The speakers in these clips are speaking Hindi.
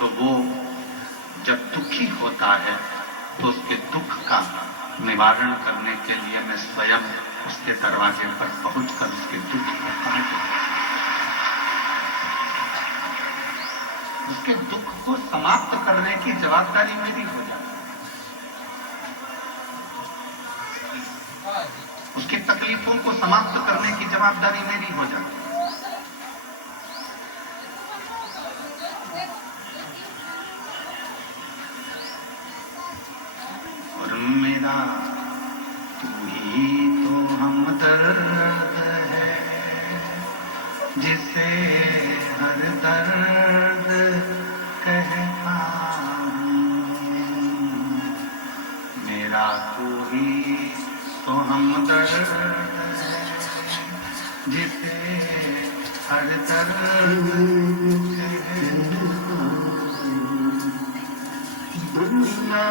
तो वो जब दुखी होता है तो उसके दुख का निवारण करने के लिए मैं स्वयं उसके दरवाजे पर पहुंचकर उसके दुख को काट उसके दुख को समाप्त करने की जवाबदारी मेरी हो जाती है। उसकी तकलीफों को समाप्त करने की जवाबदारी मेरी हो जाती है। और मेरा तू ही तो हमदर्द है जिसे हर दर्द कहता हूँ। मेरा तू ही तो हमदर्द है जिसे हर दर्द कहता हूँ। दुनिया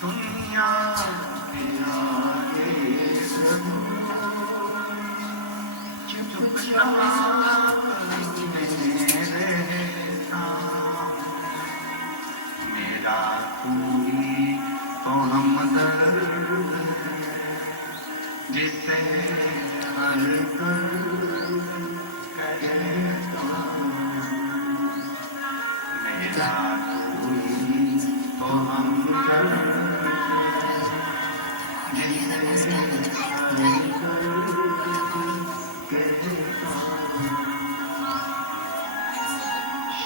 दुनिया के आगे चुपचाप रहता। मेरा तू ही तो हमदर्द है जिसे हर दर्द कहता हूँ। मेरा तू ही तो हमदर्द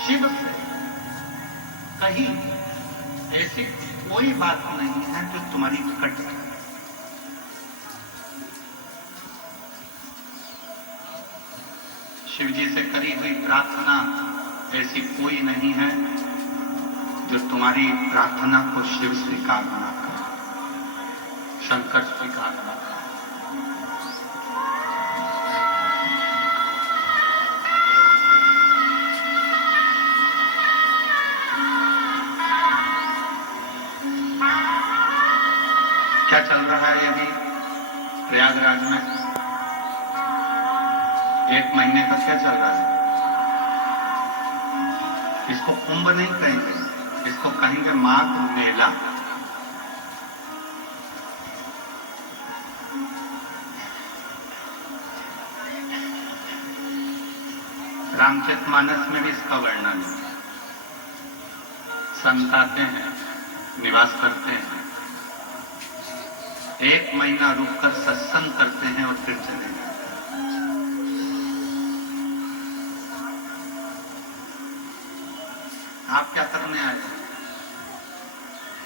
शिव से कहीं ऐसी कोई बात नहीं है जो तुम्हारी कट जाए। शिव जी से करी हुई प्रार्थना ऐसी कोई नहीं है जो तुम्हारी प्रार्थना को शिव स्वीकार न करे, शंकर स्वीकार न करे। क्या चल रहा है अभी प्रयागराज में? 1 महीने का क्या चल रहा है? इसको कुंभ नहीं कहेंगे, इसको कहेंगे माघ मेला। रामचरितमानस में भी इसका वर्णन है। संत आते हैं, निवास करते हैं, 1 महीना रुककर सत्संग करते हैं और फिर चले जाते हैं। आप क्या करने आए?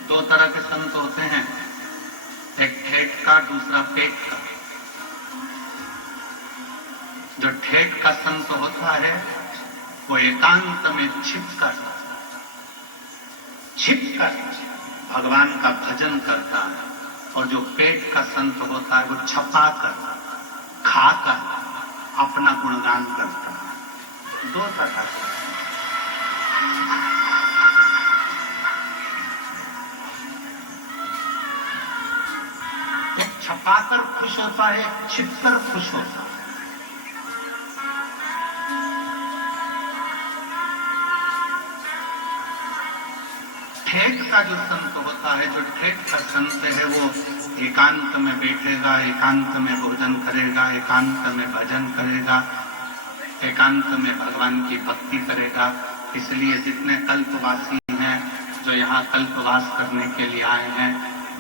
2 तरह के संत होते हैं, एक ठेठ का, दूसरा पेट का। जो ठेठ का संत होता है वो एकांत में छिपकर भगवान का भजन करता है, और जो पेट का संत होता है वो छपाकर खाकर अपना गुणगान करता है। 2 तरह का। एक छपाकर खुश होता है, एक छिपकर खुश होता है। ठेठ का जो संत होता है, जो ठेठ का संत है, वो एकांत में बैठेगा, एकांत में भोजन करेगा, एकांत में भजन करेगा, एकांत में भगवान की भक्ति करेगा। इसलिए जितने कल्पवासी हैं जो यहाँ कल्पवास करने के लिए आए हैं,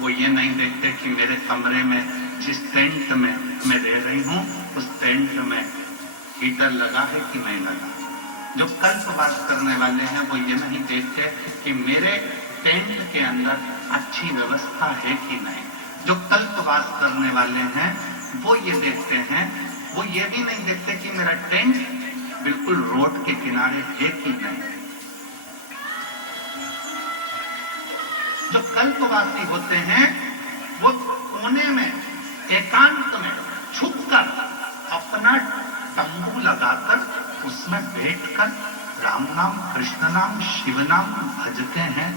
वो ये नहीं देखते कि मेरे कमरे में जिस टेंट में मैं रह रही हूँ उस टेंट में हीटर लगा है कि नहीं लगा। जो कल्पवास करने वाले हैं वो ये नहीं देखते कि मेरे टेंट के अंदर अच्छी व्यवस्था है कि नहीं। जो कल्पवास करने वाले हैं वो ये देखते हैं, वो ये भी नहीं देखते कि मेरा टेंट बिल्कुल रोड के किनारे है कि नहीं। जो कल्पवासी होते हैं वो कोने में एकांत में छुपकर अपना तंबू लगाकर उसमें बैठकर राम नाम, कृष्ण नाम, शिव नाम भजते हैं,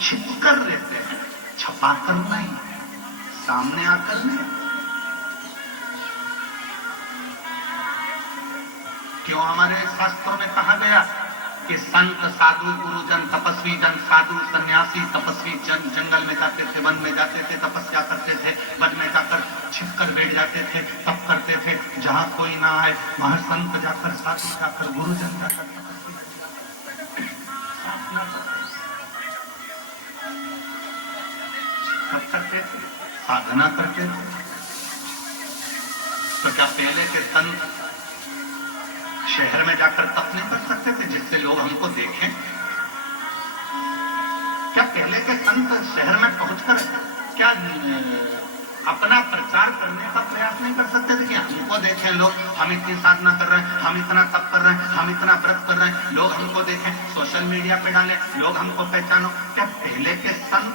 छिपकर रहते हैं, छपाकर नहीं। सामने आकर ले। क्यों हमारे शास्त्रों में कहा गया कि संत साधु गुरुजन तपस्वी जन साधु सन्यासी तपस्वी जन जंगल में जाते थे, वन में जाते थे, तपस्या करते थे, वन में जाकर छिपकर बैठ जाते थे, तप करते थे, जहां कोई ना आए वहां संत जाकर, साधु जाकर, गुरुजन जाकर तप करते थे, साधना करते थे। तो क्या पहले के संत शहर में जाकर तप नहीं कर सकते थे जिससे लोग हमको देखें? क्या पहले के संत शहर में पहुंचकर क्या अपना प्रचार करने का प्रयास नहीं कर सकते थे कि हमको देखें लोग, हम इतनी साधना कर रहे हैं, हम इतना तप कर रहे हैं, हम इतना व्रत कर रहे हैं, लोग हमको देखें, सोशल मीडिया पे डालें, लोग हमको पहचानो? क्या पहले के संत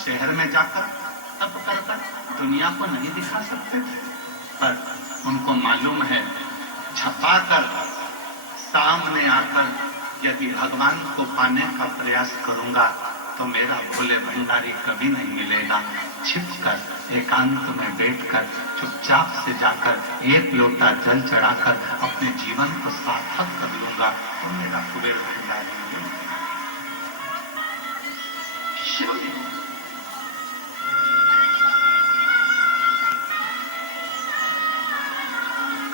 शहर में जाकर तप कर दुनिया को नहीं दिखा सकते थे? पर उनको मालूम है छपाकर सामने आकर यदि भगवान को पाने का प्रयास करूंगा तो मेरा भोले भंडारी कभी नहीं मिलेगा। छिपकर एकांत में बैठकर चुपचाप से जाकर एक लोटा जल चढ़ाकर अपने जीवन को सार्थक कर लूंगा तो मेरा भोले भंडारी मिलेगा।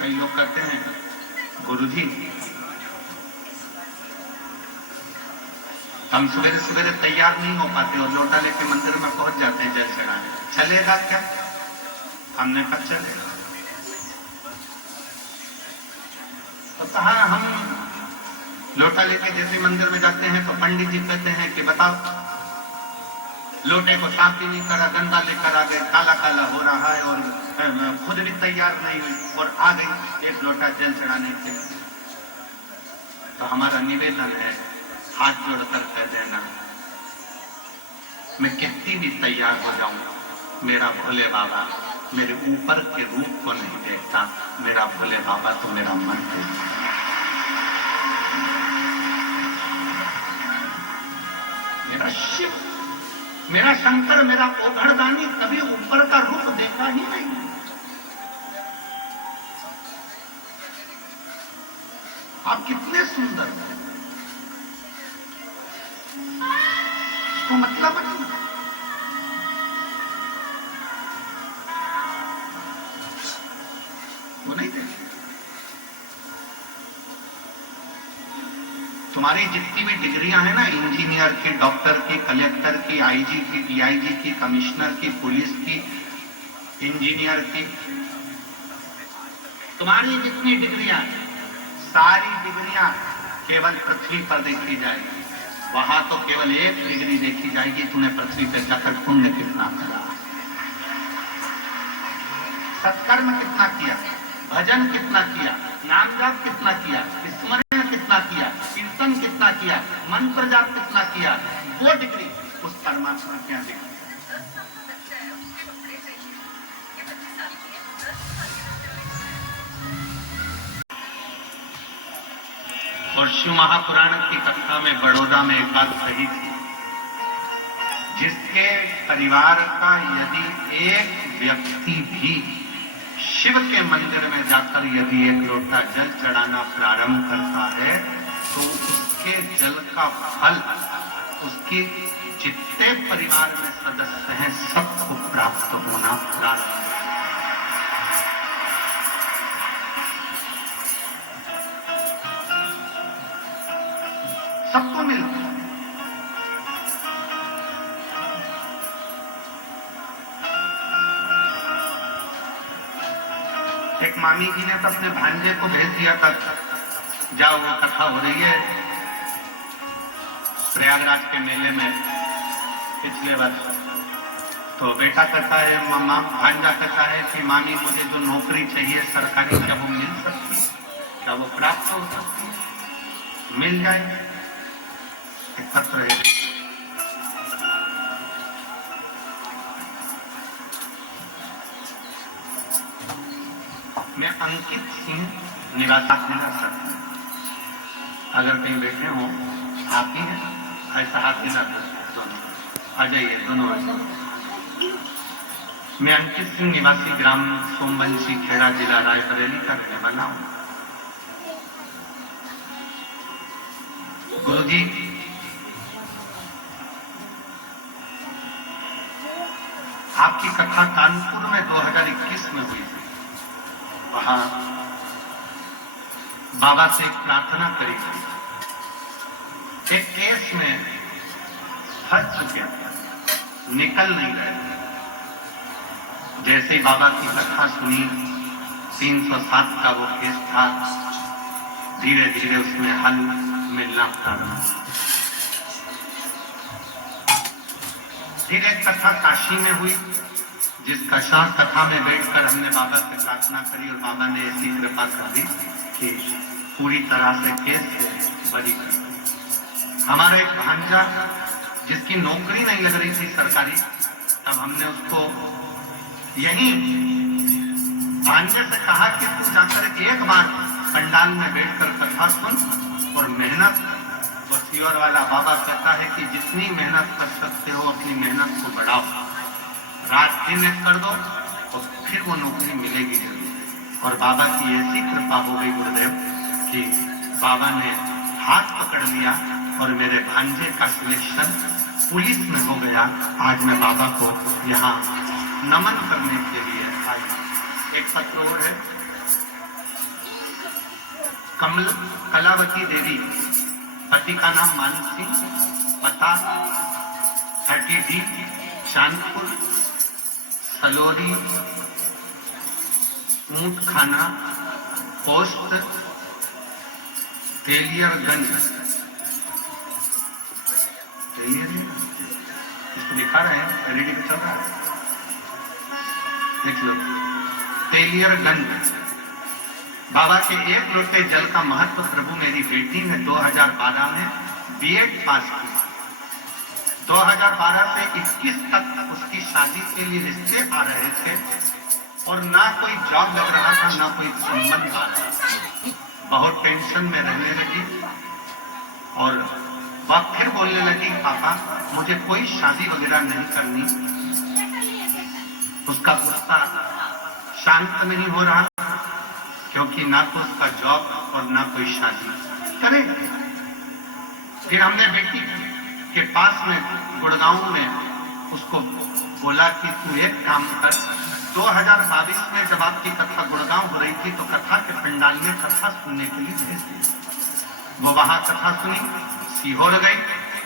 कई लोग कहते हैं गुरुजी हम सवेरे सवेरे तैयार नहीं हो पाते और लोटा लेके मंदिर में पहुंच जाते हैं जल चढ़ाने, चलेगा क्या? हमने कहा चलेगा। तो कहा हम लोटा लेके जैसे मंदिर में जाते हैं तो पंडित जी कहते हैं कि बताओ, लोटे को साफ भी नहीं करा, गंदा लेकर आ गए, काला काला हो रहा है और खुद भी तैयार नहीं हुई और आ गई एक लोटा जल चढ़ाने के लिए। तो हमारा निवेदन है हाथ जोड़कर कह देना, मैं कितनी भी तैयार हो जाऊं, मेरा भोले बाबा मेरे ऊपर के रूप को नहीं देखता, मेरा भोले बाबा तो मेरा मन देखता। मेरा शिव, मेरा शंकर, मेरा ओघड़दानी कभी ऊपर का रूप देखा ही नहीं। आप कितने सुंदर हैं, इसको मतलब नहीं। वो नहीं देखे। तुम्हारी जितनी भी डिग्रियां हैं ना, इंजीनियर की, डॉक्टर की, कलेक्टर की, आईजी की, डीआईजी की, कमिश्नर की, पुलिस की, इंजीनियर की, तुम्हारी जितनी डिग्रियां, सारी डिग्रियां केवल पृथ्वी पर देखी जाएगी। वहां तो केवल एक डिग्री देखी जाएगी, तूने पृथ्वी पर जाकर पुण्य कितना करा, सत्कर्म कितना किया, भजन कितना किया, नाम जाप कितना किया, स्मरण कितना किया, कीर्तन कितना किया, मंत्र जाप कितना किया, वो डिग्री उस परमात्मा क्या देखी। और शिव महापुराण की कथा में बड़ौदा में एक बात कही थी, जिसके परिवार का यदि एक व्यक्ति भी शिव के मंदिर में जाकर यदि एक लोटा जल चढ़ाना प्रारंभ करता है तो उसके जल का फल उसके जितने परिवार में सदस्य हैं सबको प्राप्त होना प्रारंभ। सबको मिलता है। एक मामी जी ने तो अपने भांजे को भेज दिया था, जाओ वो कथा हो रही है प्रयागराज के मेले में पिछले वर्ष। तो बेटा कहता है, मामा भांजा कहता है कि मामी मुझे जो नौकरी चाहिए सरकारी, क्या वो मिल सकती है, क्या वो प्राप्त हो सकती है? मिल जाए, एकत्र है। मैं अंकित सिंह निवासी सर, अगर कहीं बैठे हो आप ही हैं, ऐसा हाथ हिला दोनों आ जाइए, दोनों आ जाइए। मैं अंकित सिंह, निवासी ग्राम सोमवंशी, खेड़ा, जिला रायबरेली का रहने वाला हूं। गुरुजी, आपकी कथा कानपुर में 2021 में हुई थी। वहां बाबा से एक प्रार्थना करी थी। एक केस में फंस चुके थे, निकल नहीं रहे। जैसे ही बाबा की कथा सुनी, 307 का वो केस था, धीरे धीरे उसमें हल मिलना प्रारंभ। फिर एक कथा काशी में हुई, जिस कथा में बैठकर हमने बाबा से प्रार्थना करी और बाबा ने ऐसी कृपा कर दी कि पूरी तरह से केस बरी कर। हमारा एक भांजा, जिसकी नौकरी नहीं लग रही थी सरकारी, तब हमने उसको यही भांजे से कहा कि तू जाकर एक बार पंडाल में बैठकर कथा सुन और मेहनत। वो सियोर वाला बाबा कहता है कि जितनी मेहनत कर सकते हो अपनी मेहनत को बढ़ाओ, रात दिन कर दो तो फिर वो नौकरी मिलेगी जरूर। और बाबा की ऐसी कृपा हो गई गुरुदेव कि बाबा ने हाथ पकड़ लिया और मेरे भांजे का सिलेक्शन पुलिस में हो गया। आज मैं बाबा को यहाँ नमन करने के लिए आई। एक पत्र और है, कलावती देवी, पति का नाम मानसी, पता 30D, चांदपुर, सलोरी, ऊंट खाना, पोस्ट तेलियरगंज। इसको लिखा रहे हैं, रीडिंग चल रहा है, लिख लो, तेलियरगंज। बाबा के एक लोटे जल का महत्व। प्रभु, मेरी बेटी ने 2012 में B.Ed पास की। 2012 से 21 तक उसकी शादी के लिए रिश्ते आ रहे थे और ना कोई जॉब लग रहा था, ना कोई संबंध आ रहा था। बहुत टेंशन में रहने लगी और वह फिर बोलने लगी, पापा मुझे कोई शादी वगैरह नहीं करनी। उसका गुस्सा शांत नहीं हो रहा, क्योंकि ना तो उसका जॉब और ना कोई शादी करे। फिर हमने बेटी के पास में गुड़गांव में उसको बोला कि तू एक काम कर। 2022 में जब आपकी कथा गुड़गांव हो रही थी तो कथा के पंडाल में कथा सुनने के लिए भेज दी। वो वहां कथा सुनी, सीहोर गई,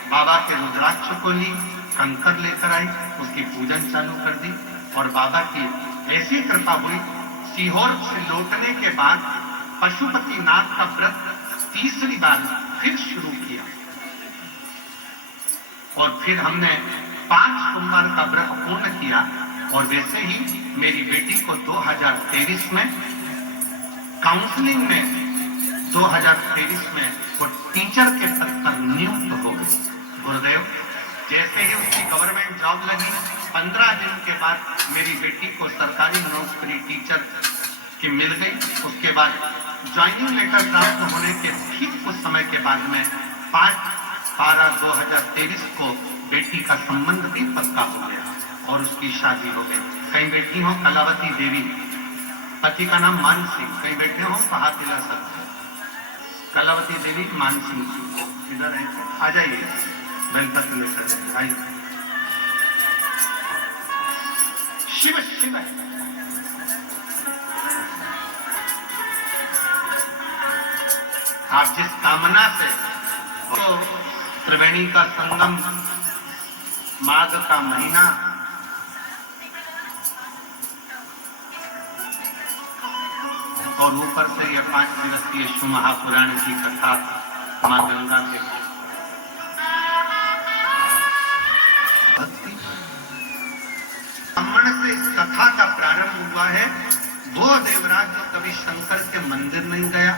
बाबा के रुद्राक्ष को ली, कंकर लेकर आई, उसकी पूजन चालू कर दी और बाबा की ऐसी कृपा हुई। सीहोर से लौटने के बाद पशुपतिनाथ का व्रत तीसरी बार फिर शुरू किया और फिर हमने 5 सोमवार का व्रत पूर्ण किया। और वैसे ही मेरी बेटी को 2023 में काउंसलिंग में 2023 में वो टीचर के पद पर नियुक्त हो गई। गुरुदेव, जैसे ही उसकी गवर्नमेंट जॉब लगी, 15 दिन के बाद मेरी बेटी को सरकारी नौकरी टीचर की मिल गई। उसके बाद ज्वाइनिंग लेटर प्राप्त होने के ठीक कुछ समय के बाद में 5/12/2023 को बेटी का संबंध भी पक्का हो गया और उसकी शादी हो गई। कई बेटी हो कलावती देवी, पति का नाम मान सिंह, कई बेटे हो पहातिला सर। कलावती देवी, मान सिंह इधर है, आ जाइए, बेलपत्र लेकर आइए। शिव शिव आप जिस कामना से तो त्रिवेणी का संगम, माघ का महीना, और ऊपर से यह 5 दिवसीय शिव महापुराण की कथा मां गंगा के भक्ति ब्राह्मण से इस कथा का प्रारंभ हुआ है। वो देवराज जो कभी शंकर के मंदिर नहीं गया,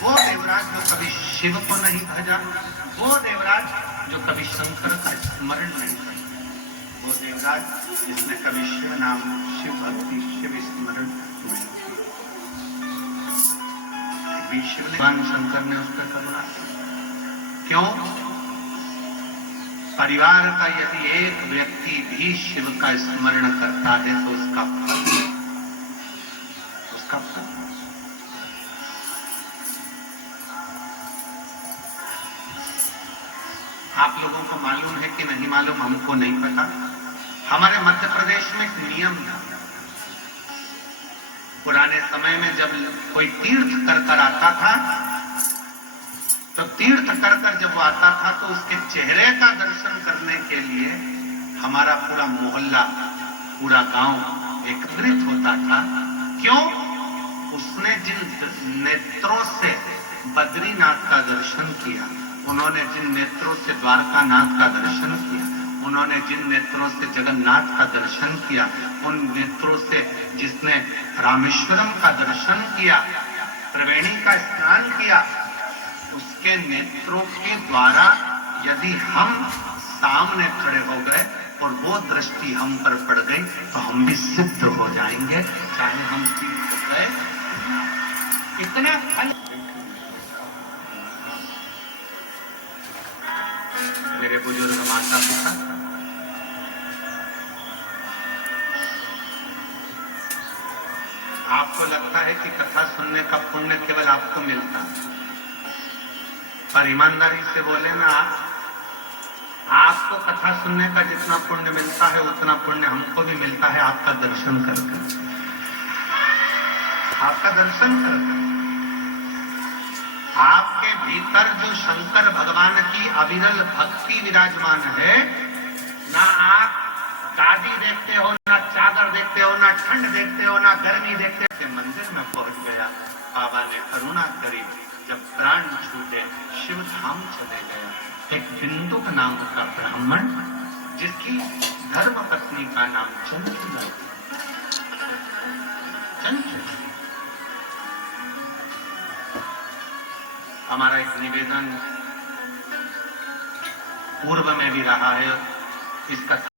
वो देवराज जो कभी शिव को नहीं भजा, वो देवराज जो कभी शंकर का स्मरण नहीं किया, वो देवराज जिसने कभी शिव नाम, शिव भक्ति, शिव स्मरण नहीं किया। शिव भगवान शंकर ने उस पर करुणा की। क्यों? परिवार का यदि एक व्यक्ति भी शिव का स्मरण करता है तो उसका फल, उसका फल। आप लोगों को मालूम है कि नहीं मालूम, हमको नहीं पता। हमारे मध्य प्रदेश में एक नियम था, पुराने समय में जब कोई तीर्थ कर आता था, तो तीर्थ कर जब वो आता था तो उसके चेहरे का दर्शन करने के लिए हमारा पूरा मोहल्ला, पूरा गांव एकत्रित होता था। क्यों? उसने जिन नेत्रों से बद्रीनाथ का दर्शन किया, उन्होंने जिन नेत्रों से द्वारकानाथ का दर्शन किया, उन्होंने जिन नेत्रों से जगन्नाथ का दर्शन किया, उन नेत्रों से जिसने रामेश्वरम का दर्शन किया, त्रिवेणी का स्नान किया, उसके नेत्रों के द्वारा यदि हम सामने खड़े हो गए और वो दृष्टि हम पर पड़ गई तो हम भी सिद्ध हो जाएंगे, चाहे हम तीर्थ गए। इतना फल मेरे बुजुर्ग माता पिता, आपको लगता है कि कथा सुनने का पुण्य केवल आपको मिलता है, पर ईमानदारी से बोले ना, आपको कथा सुनने का जितना पुण्य मिलता है उतना पुण्य हमको भी मिलता है आपका दर्शन करके, आपका दर्शन करके। आपके भीतर जो शंकर भगवान की अविरल भक्ति विराजमान है, ना आप गादी देखते हो, ना चादर देखते हो, ना ठंड देखते हो, ना गर्मी देखते हो। मंदिर में पहुंच गया, बाबा ने करुणा करी, जब प्राण छूटे शिव धाम चले गया। एक बिंदु नाम का ब्राह्मण, जिसकी धर्म पत्नी का नाम चंचला, हमारा एक निवेदन पूर्व में भी रहा है, इस कथा